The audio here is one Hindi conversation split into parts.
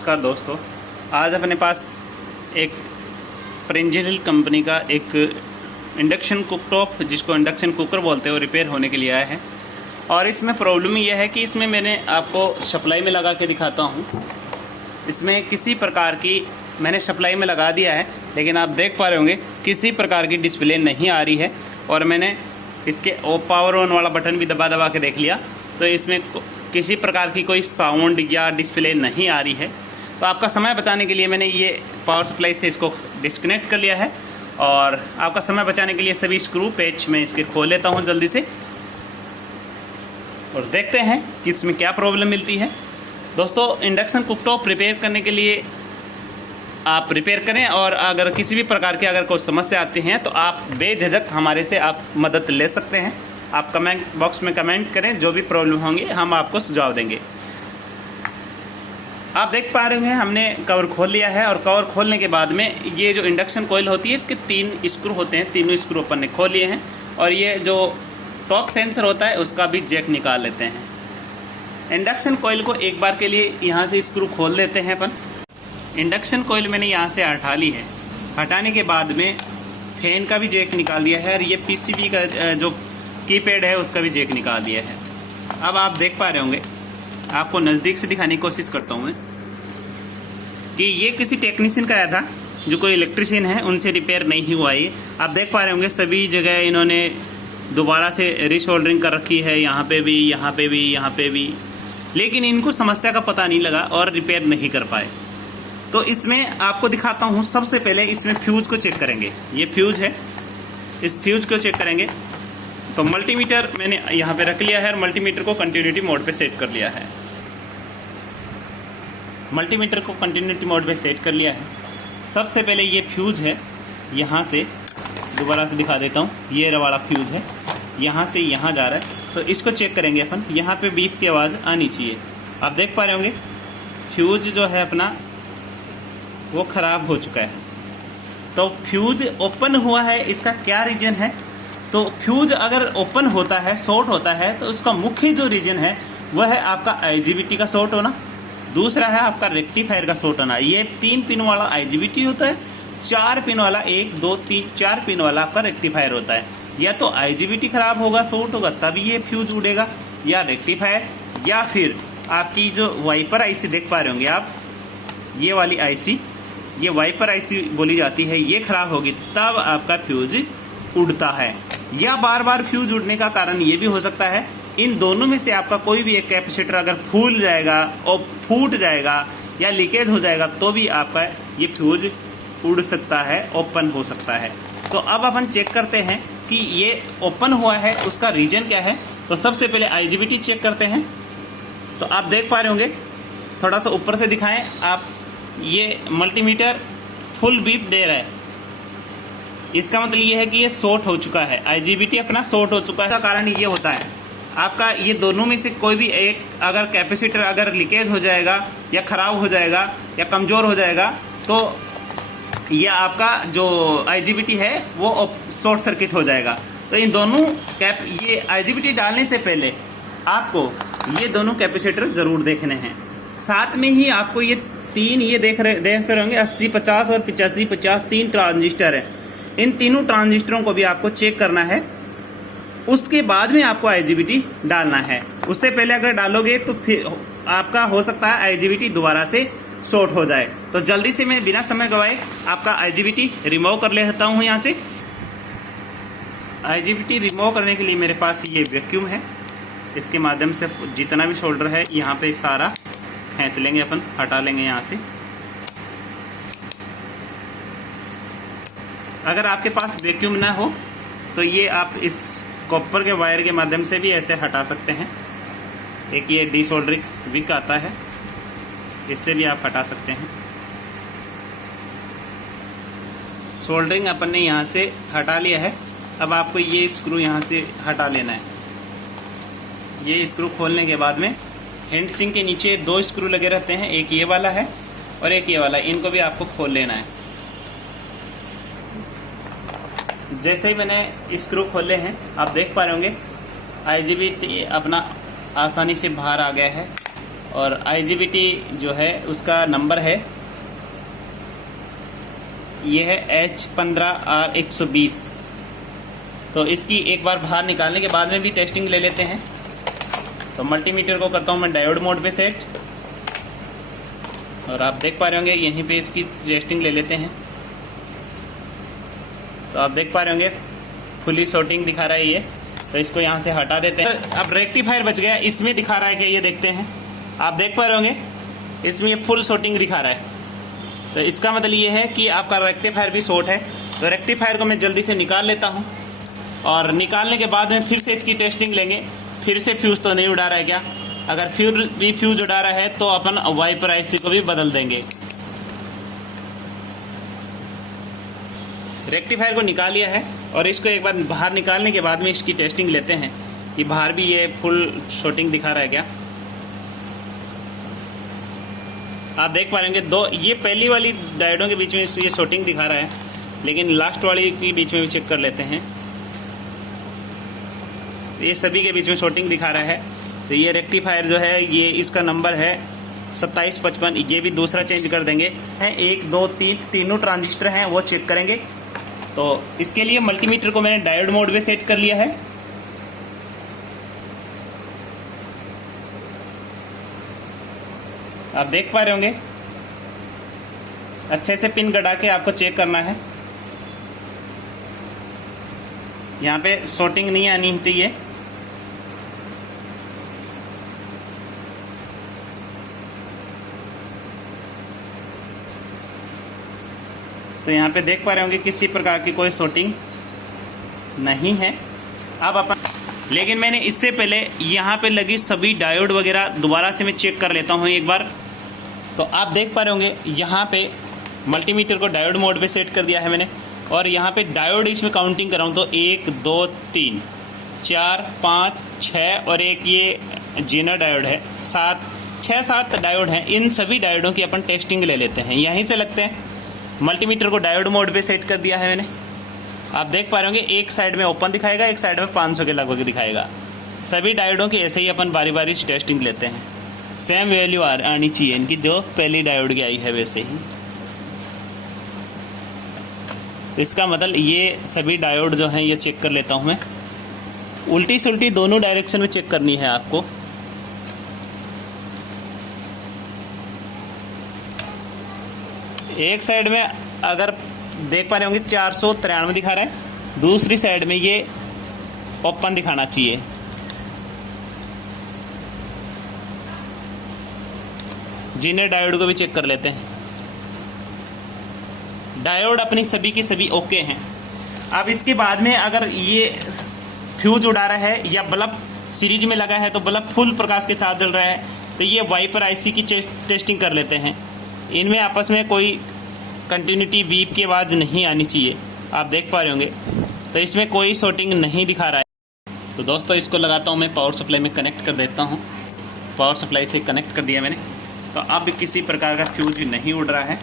नमस्कार दोस्तों, आज अपने पास एक प्रिंजिल कंपनी का एक इंडक्शन कुकटॉप, जिसको इंडक्शन कुकर बोलते हैं, वो रिपेयर होने के लिए आया है। और इसमें प्रॉब्लम यह है कि इसमें मैंने आपको सप्लाई में लगा के दिखाता हूँ। इसमें किसी प्रकार की मैंने सप्लाई में लगा दिया है, लेकिन आप देख पा रहे होंगे किसी प्रकार की डिस्प्ले नहीं आ रही है। और मैंने इसके पावर ऑन वाला बटन भी दबा दबा के देख लिया, तो इसमें किसी प्रकार की कोई साउंड या डिस्प्ले नहीं आ रही है। तो आपका समय बचाने के लिए मैंने ये पावर सप्लाई से इसको डिस्कनेक्ट कर लिया है। और आपका समय बचाने के लिए सभी स्क्रू पेच मैं इसके खोल लेता हूँ जल्दी से, और देखते हैं कि इसमें क्या प्रॉब्लम मिलती है। दोस्तों, इंडक्शन कुकटॉप रिपेयर करने के लिए आप रिपेयर करें, और अगर किसी भी प्रकार की अगर कोई समस्या आती है तो आप बेझिझक हमारे से आप मदद ले सकते हैं। आप कमेंट बॉक्स में कमेंट करें, जो भी प्रॉब्लम होंगी हम आपको सुझाव देंगे। आप देख पा रहे हैं हमने कवर खोल लिया है, और कवर खोलने के बाद में ये जो इंडक्शन कोयल होती है, इसके 3 स्क्रू होते हैं, तीनों स्क्रू अपन ने खोल लिए हैं। और ये जो टॉप सेंसर होता है उसका भी जैक निकाल लेते हैं। इंडक्शन कोयल को एक बार के लिए यहाँ से स्क्रू खोल देते हैं अपन। इंडक्शन कोयल मैंने यहाँ से हटा ली है। हटाने के बाद में फैन का भी जैक निकाल दिया है, और ये पीसीबी का जो कीपैड है उसका भी जैक निकाल दिया है। अब आप देख पा रहे होंगे, आपको नज़दीक से दिखाने की कोशिश करता हूँ मैं, कि ये किसी टेक्नीशियन का आया था, जो कोई इलेक्ट्रिशियन है, उनसे रिपेयर नहीं हुआ। ये आप देख पा रहे होंगे सभी जगह इन्होंने दोबारा से रीसोल्डरिंग कर रखी है, यहाँ पे भी, यहाँ पे भी, यहाँ पे भी, लेकिन इनको समस्या का पता नहीं लगा और रिपेयर नहीं कर पाए। तो इसमें आपको दिखाता हूँ। सबसे पहले इसमें फ्यूज़ को चेक करेंगे। ये फ्यूज़ है, इस फ्यूज़ को चेक करेंगे। तो मल्टीमीटर मैंने यहाँ पे रख लिया है, और मल्टीमीटर को कंटिन्यूटी मोड पे सेट कर लिया है। मल्टीमीटर को कंटिन्यूटी मोड पे सेट कर लिया है। सबसे पहले ये फ्यूज़ है, यहाँ से दोबारा से दिखा देता हूँ, ये वाला फ्यूज़ है, यहाँ से यहाँ जा रहा है। तो इसको चेक करेंगे अपन। यहाँ पे बीप की आवाज़ आनी चाहिए। आप देख पा रहे होंगे फ्यूज़ जो है अपना वो ख़राब हो चुका है। तो फ्यूज़ ओपन हुआ है, इसका क्या रीज़न है? तो फ्यूज़ अगर ओपन होता है, शॉर्ट होता है, तो उसका मुख्य जो रीज़न है वह है आपका IGBT का शॉर्ट होना। दूसरा है आपका रेक्टिफायर का शॉर्ट होना। ये 3 पिन वाला IGBT होता है, 4 पिन वाला 1 2 3 4 पिन वाला आपका रेक्टिफायर होता है। या तो IGBT खराब होगा, शॉर्ट होगा, तभी ये फ्यूज़ उड़ेगा, या रेक्टिफायर, या फिर आपकी जो वाइपर IC देख पा रहे होंगे आप, ये वाली IC, ये वाइपर IC बोली जाती है, ये खराब होगी, तब आपका फ्यूज़ उड़ता है। या बार बार फ्यूज उड़ने का कारण ये भी हो सकता है, इन दोनों में से आपका कोई भी एक कैपेसिटर अगर फूल जाएगा और फूट जाएगा या लीकेज हो जाएगा, तो भी आपका ये फ्यूज उड़ सकता है, ओपन हो सकता है। तो अब अपन चेक करते हैं कि ये ओपन हुआ है, उसका रीजन क्या है। तो सबसे पहले IGBT चेक करते हैं। तो आप देख पा रहे होंगे, थोड़ा सा ऊपर से दिखाएं आप, ये मल्टीमीटर फुल बीप दे रहा है। इसका मतलब ये है कि ये शॉर्ट हो चुका है, IGBT अपना शॉर्ट हो चुका है। इसका कारण ये होता है आपका, ये दोनों में से कोई भी एक अगर कैपेसिटर अगर लीकेज हो जाएगा या ख़राब हो जाएगा या कमज़ोर हो जाएगा, तो ये आपका जो IGBT है वो शॉर्ट सर्किट हो जाएगा। तो इन दोनों ये IGBT डालने से पहले आपको ये दोनों कैपेसिटर ज़रूर देखने हैं। साथ में ही आपको ये 3 ये देख रहे होंगे 80 50 और 85 50 3 ट्रांजिस्टर है। इन तीनों ट्रांजिस्टरों को भी आपको चेक करना है, उसके बाद में आपको IGBT डालना है। उससे पहले अगर डालोगे तो फिर आपका हो सकता है IGBT दोबारा से शॉर्ट हो जाए। तो जल्दी से मैं बिना समय गवाए आपका IGBT रिमूव कर लेता हूँ यहाँ से। IGBT रिमूव करने के लिए मेरे पास ये वैक्यूम है, इसके माध्यम से जितना भी शोल्डर है यहाँ पे सारा खींच लेंगे अपन, हटा लेंगे यहाँ से। अगर आपके पास वैक्यूम ना हो तो ये आप इस कॉपर के वायर के माध्यम से भी ऐसे हटा सकते हैं। एक ये डीसोल्डरिंग विक आता है, इससे भी आप हटा सकते हैं। सोल्डरिंग अपन ने यहाँ से हटा लिया है। अब आपको ये स्क्रू यहाँ से हटा लेना है। ये स्क्रू खोलने के बाद में हैंड सिंक के नीचे 2 स्क्रू लगे रहते हैं, एक ये वाला है और एक ये वाला, इनको भी आपको खोल लेना है। जैसे ही मैंने स्क्रू खोले हैं, आप देख पा रहे होंगे IGBT अपना आसानी से बाहर आ गया है। और IGBT जो है उसका नंबर है, ये है H15R120। तो इसकी एक बार बाहर निकालने के बाद में भी टेस्टिंग ले लेते हैं। तो मल्टीमीटर को करता हूँ मैं डायोड मोड पे सेट, और आप देख पा रहे होंगे यहीं पे इसकी टेस्टिंग ले लेते हैं। तो आप देख पा रहे होंगे फुली शॉर्टिंग दिखा रहा है ये, तो इसको यहाँ से हटा देते हैं। अब रेक्टिफायर बच गया, इसमें दिखा रहा है कि ये देखते हैं, आप देख पा रहे होंगे इसमें ये फुल शॉर्टिंग दिखा रहा है। तो इसका मतलब ये है कि आपका रेक्टिफायर भी शॉर्ट है। तो रेक्टिफायर को मैं जल्दी से निकाल लेता हूँ, और निकालने के बाद में फिर से इसकी टेस्टिंग लेंगे। फिर से फ्यूज़ तो नहीं उड़ा रहा है क्या? अगर फिर भी फ्यूज़ उड़ा रहा है तो अपन वाइपर IC को भी बदल देंगे। रेक्टिफायर को निकाल लिया है, और इसको एक बार बाहर निकालने के बाद में इसकी टेस्टिंग लेते हैं कि बाहर भी ये फुल शॉर्टिंग दिखा रहा है क्या। आप देख पा रहे दो, ये पहली वाली डायोडों के बीच में ये शॉर्टिंग दिखा रहा है, लेकिन लास्ट वाली के बीच में भी चेक कर लेते हैं। ये सभी के बीच में शॉर्टिंग दिखा रहा है। तो ये रेक्टिफायर जो है ये इसका नंबर है 2755। ये भी दूसरा चेंज कर देंगे। 1 2 3 तीनों ट्रांजिस्टर हैं वो चेक करेंगे। तो इसके लिए मल्टीमीटर को मैंने डायोड मोड में सेट कर लिया है। आप देख पा रहे होंगे, अच्छे से पिन गड़ा के आपको चेक करना है। यहाँ पे शॉर्टिंग नहीं आनी चाहिए। तो यहाँ पे देख पा रहे होंगे किसी प्रकार की कोई शॉर्टिंग नहीं है। अब अपन, लेकिन मैंने इससे पहले यहाँ पे लगी सभी डायोड वगैरह दोबारा से मैं चेक कर लेता हूँ एक बार। तो आप देख पा रहे होंगे यहाँ पे मल्टीमीटर को डायोड मोड पे सेट कर दिया है मैंने, और यहाँ पे डायोड इसमें काउंटिंग कराऊँ तो 1 2 3 4 5 6 और एक ये जीनर डायोड है, 6-7 डायोड हैं। इन सभी डायोडों की अपन टेस्टिंग ले लेते हैं। यहीं से लगते हैं। मल्टीमीटर को डायोड मोड पे सेट कर दिया है मैंने। आप देख पा रहे होंगे एक साइड में ओपन दिखाएगा, एक साइड में 500 के लगभग दिखाएगा। सभी डायोडों की ऐसे ही अपन बारी बारी टेस्टिंग लेते हैं। सेम वैल्यू आनी चाहिए इनकी जो पहली डायोड की आई है वैसे ही। इसका मतलब ये सभी डायोड जो हैं ये चेक कर लेता हूँ मैं। उल्टी सुल्टी दोनों डायरेक्शन में चेक करनी है आपको। एक साइड में अगर देख पा रहे होंगे 493 दिखा रहा है, दूसरी साइड में ये ओपन दिखाना चाहिए। जीनर डायोड को भी चेक कर लेते हैं। डायोड अपनी सभी की सभी ओके हैं। अब इसके बाद में अगर ये फ्यूज उड़ा रहा है या बल्ब सीरीज में लगा है तो बल्ब फुल प्रकाश के साथ जल रहा है, तो ये वाइपर IC की टेस्टिंग कर लेते हैं। इनमें आपस में कोई कंटिन्यूटी बीप की आवाज़ नहीं आनी चाहिए। आप देख पा रहे होंगे, तो इसमें कोई शॉर्टिंग नहीं दिखा रहा है। तो दोस्तों इसको लगाता हूँ मैं, पावर सप्लाई में कनेक्ट कर देता हूँ। पावर सप्लाई से कनेक्ट कर दिया मैंने। तो अब किसी प्रकार का फ्यूज नहीं उड़ रहा है।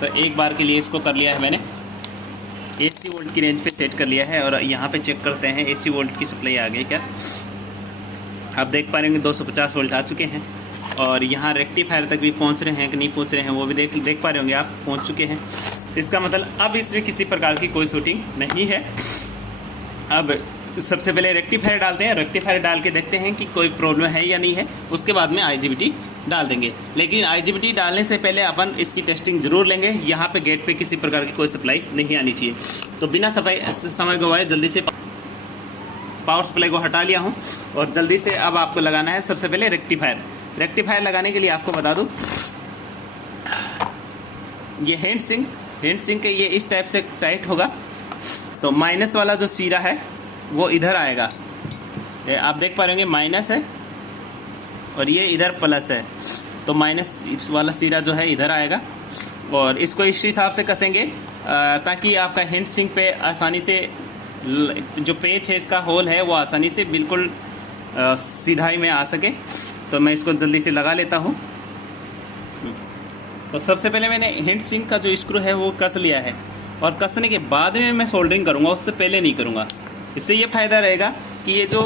तो एक बार के लिए इसको कर लिया है मैंने, AC वोल्ट की रेंज पे सेट कर लिया है। और यहाँ पे चेक करते हैं AC वोल्ट की सप्लाई आ गई क्या। आप देख पा रहे होंगे 250 वोल्ट आ चुके हैं, और यहाँ रेक्टिफायर तक भी पहुँच रहे हैं कि नहीं पहुँच रहे हैं वो भी देख पा रहे होंगे आप, पहुँच चुके हैं। इसका मतलब अब इसमें किसी प्रकार की कोई शॉर्टिंग नहीं है। अब सबसे पहले रेक्टिफायर डालते हैं। रेक्टिफायर डाल के देखते हैं कि कोई प्रॉब्लम है या नहीं है, उसके बाद में IGBT डाल देंगे। लेकिन IGBT डालने से पहले अपन इसकी टेस्टिंग जरूर लेंगे। यहाँ पे गेट पे किसी प्रकार की कोई सप्लाई नहीं आनी चाहिए। तो बिना समय गवाए जल्दी से पावर सप्लाई को हटा लिया हूँ, और जल्दी से अब आपको लगाना है सबसे पहले रेक्टिफायर। रेक्टिफायर लगाने के लिए आपको बता दूँ, ये हैंड सिंक ये इस टाइप से टाइट होगा। तो माइनस वाला जो सीरा है वो इधर आएगा। आप देख पा रहे होंगे माइनस है और ये इधर प्लस है। तो माइनस वाला सीरा जो है इधर आएगा, और इसको इस हिसाब से कसेंगे ताकि आपका हैंड सिंक पे आसानी से जो पेच है इसका होल है वो आसानी से बिल्कुल सीधाई में आ सके। तो मैं इसको जल्दी से लगा लेता हूँ। तो सबसे पहले मैंने हैंड सिंक का जो स्क्रू है वो कस लिया है, और कसने के बाद में मैं सोल्डरिंग करूँगा, उससे पहले नहीं करूँगा। इससे ये फ़ायदा रहेगा कि ये जो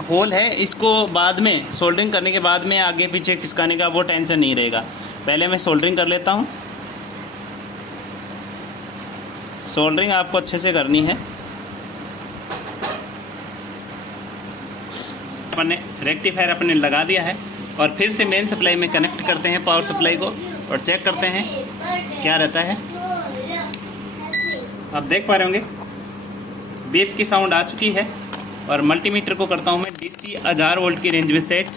होल है इसको बाद में सोल्डरिंग करने के बाद में आगे पीछे खिसकाने का वो टेंशन नहीं रहेगा। पहले मैं सोल्डरिंग कर लेता हूँ। सोल्डरिंग आपको अच्छे से करनी है। अपन ने रेक्टिफायर अपने लगा दिया है और फिर से मेन सप्लाई में कनेक्ट करते हैं पावर सप्लाई को और चेक करते हैं क्या रहता है। आप देख पा रहे होंगे बीप की साउंड आ चुकी है और मल्टीमीटर को करता हूं मैं डीसी 1000 वोल्ट की रेंज में सेट।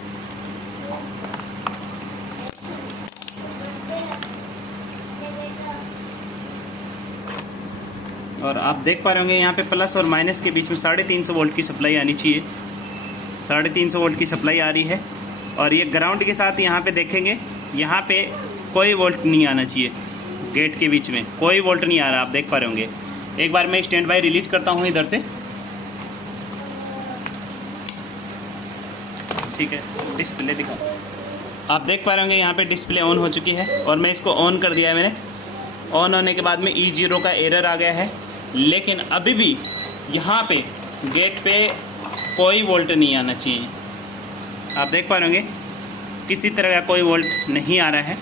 और आप देख पा रहे होंगे यहाँ पे प्लस और माइनस के बीच में 350 वोल्ट की सप्लाई आनी चाहिए। 350 वोल्ट की सप्लाई आ रही है और ये ग्राउंड के साथ यहाँ पे देखेंगे यहाँ पे कोई वोल्ट नहीं आना चाहिए। गेट के बीच में कोई वोल्ट नहीं आ रहा, आप देख पा रहे होंगे। एक बार मैं स्टैंड बाय रिलीज करता हूँ इधर से, ठीक है। डिस्प्ले दिखा, आप देख पा रहे होंगे यहाँ पे डिस्प्ले ऑन हो चुकी है और मैं इसको ऑन कर दिया है मैंने। ऑन होने के बाद में E0 का एरर आ गया है, लेकिन अभी भी यहाँ पे गेट पे कोई वोल्ट नहीं आना चाहिए। आप देख पा रहे होंगे किसी तरह का कोई वोल्ट नहीं आ रहा है।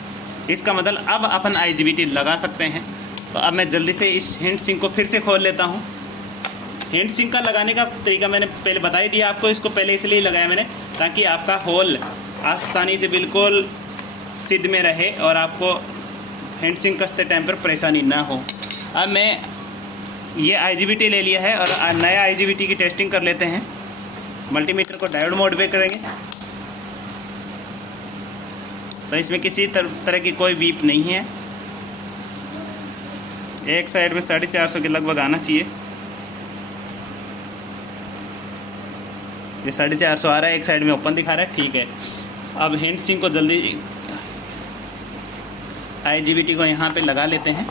इसका मतलब अब अपन IGBT लगा सकते हैं। तो अब मैं जल्दी से इस हिंट सिंक को फिर से खोल लेता हूँ। हिंट सिंक का लगाने का तरीका मैंने पहले बता ही दिया आपको। इसको पहले इसलिए लगाया मैंने ताकि आपका होल आसानी से बिल्कुल सिद्ध में रहे और आपको हिंट सिंक कसते टाइम पर परेशानी ना हो। अब मैं ये IGBT ले लिया है और नया IGBT की टेस्टिंग कर लेते हैं। मल्टीमीटर को डायोड मोड पे करेंगे तो इसमें किसी तरह की कोई बीप नहीं है। एक साइड में 450 के लगभग आना चाहिए। ये 450 आ रहा है, एक साइड में ओपन दिखा रहा है, ठीक है। अब हिंट सिंक को जल्दी IGBT को यहाँ पे लगा लेते हैं।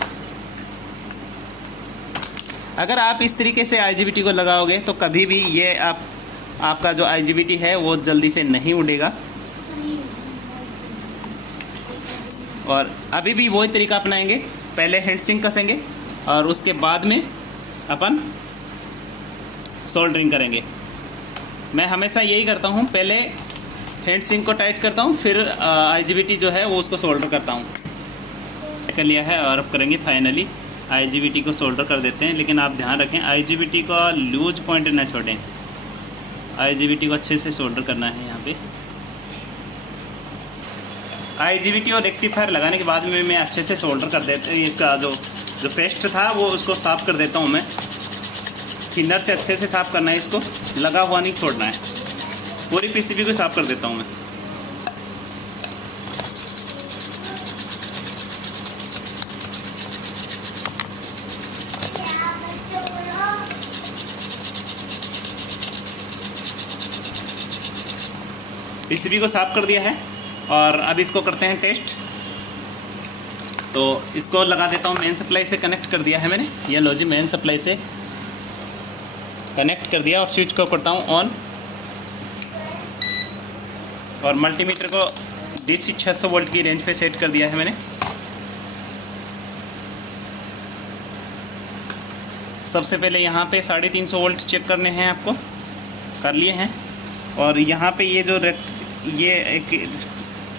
अगर आप इस तरीके से IGBT को लगाओगे तो कभी भी ये आपका जो IGBT है वो जल्दी से नहीं उड़ेगा। और अभी भी वही तरीका अपनाएंगे, पहले हिंट सिंक कसेंगे और उसके बाद में अपन सोल्डरिंग करेंगे। मैं हमेशा यही करता हूँ, पहले हिंट सिंक को टाइट करता हूँ फिर IGBT जो है वो उसको सोल्डर करता हूँ। कर लिया है और अब करेंगे फाइनली IGBT को सोल्डर कर देते हैं। लेकिन आप ध्यान रखें IGBT का लूज पॉइंट ना छोड़ें। IGBT को अच्छे से सोल्डर करना है यहाँ पे। IGBT और रेक्टिफायर लगाने के बाद में मैं अच्छे से सोल्डर कर देते हैं। इसका जो पेस्ट था वो उसको साफ़ कर देता हूँ मैं। थिनर से अच्छे से साफ़ करना है, इसको लगा हुआ नहीं छोड़ना है। पूरी PCB को साफ़ कर देता हूँ मैं। PCB को साफ़ कर दिया है और अब इसको करते हैं टेस्ट। तो इसको लगा देता हूँ, मेन सप्लाई से कनेक्ट कर दिया है मैंने। ये लो जी, मेन सप्लाई से कनेक्ट कर दिया और स्विच को करता हूँ ऑन। और मल्टीमीटर को DC 600 वोल्ट की रेंज पे सेट कर दिया है मैंने। सबसे पहले यहाँ पे 350 वोल्ट चेक करने हैं आपको, कर लिए हैं। और यहाँ पे ये एक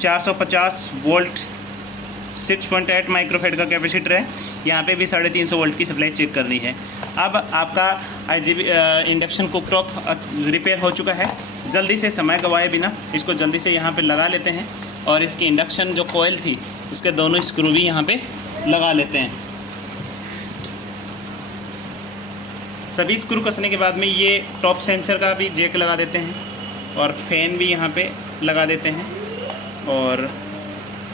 450 वोल्ट 6.8 माइक्रोफेड का कैपेसिटर है। यहाँ पे भी 350 वोल्ट की सप्लाई चेक करनी है। अब आपका इंडक्शन कुकटॉप रिपेयर हो चुका है। जल्दी से समय गवाए बिना इसको जल्दी से यहाँ पे लगा लेते हैं और इसकी इंडक्शन जो कोयल थी उसके दोनों स्क्रू भी यहाँ पे लगा लेते हैं। सभी स्क्रू कसने के बाद में ये टॉप सेंसर का भी जैक लगा देते हैं और फैन भी यहाँ पे लगा देते हैं और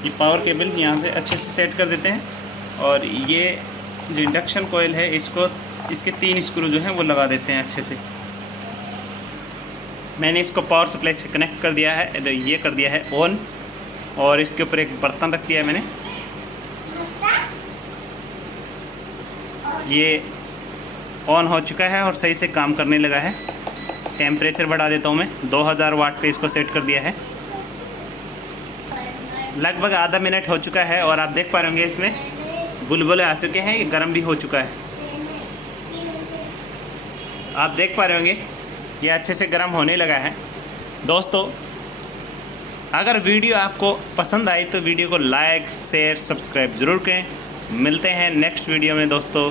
ये पावर केबल यहाँ पे अच्छे से सेट कर देते हैं। और ये जो इंडक्शन कोयल है इसके 3 स्क्रू जो हैं वो लगा देते हैं अच्छे से। मैंने इसको पावर सप्लाई से कनेक्ट कर दिया है, ये कर दिया है ऑन। और इसके ऊपर एक बर्तन रख दिया है मैंने। ये ऑन हो चुका है और सही से काम करने लगा है। टेम्परेचर बढ़ा देता हूँ मैं, 2000 वाट पे इसको सेट कर दिया है। लगभग आधा मिनट हो चुका है और आप देख पा रहे होंगे इसमें बुलबुले आ चुके हैं, ये गर्म भी हो चुका है। आप देख पा रहे होंगे ये अच्छे से गर्म होने लगा है। दोस्तों अगर वीडियो आपको पसंद आई तो वीडियो को लाइक शेयर सब्सक्राइब ज़रूर करें। मिलते हैं नेक्स्ट वीडियो में दोस्तों।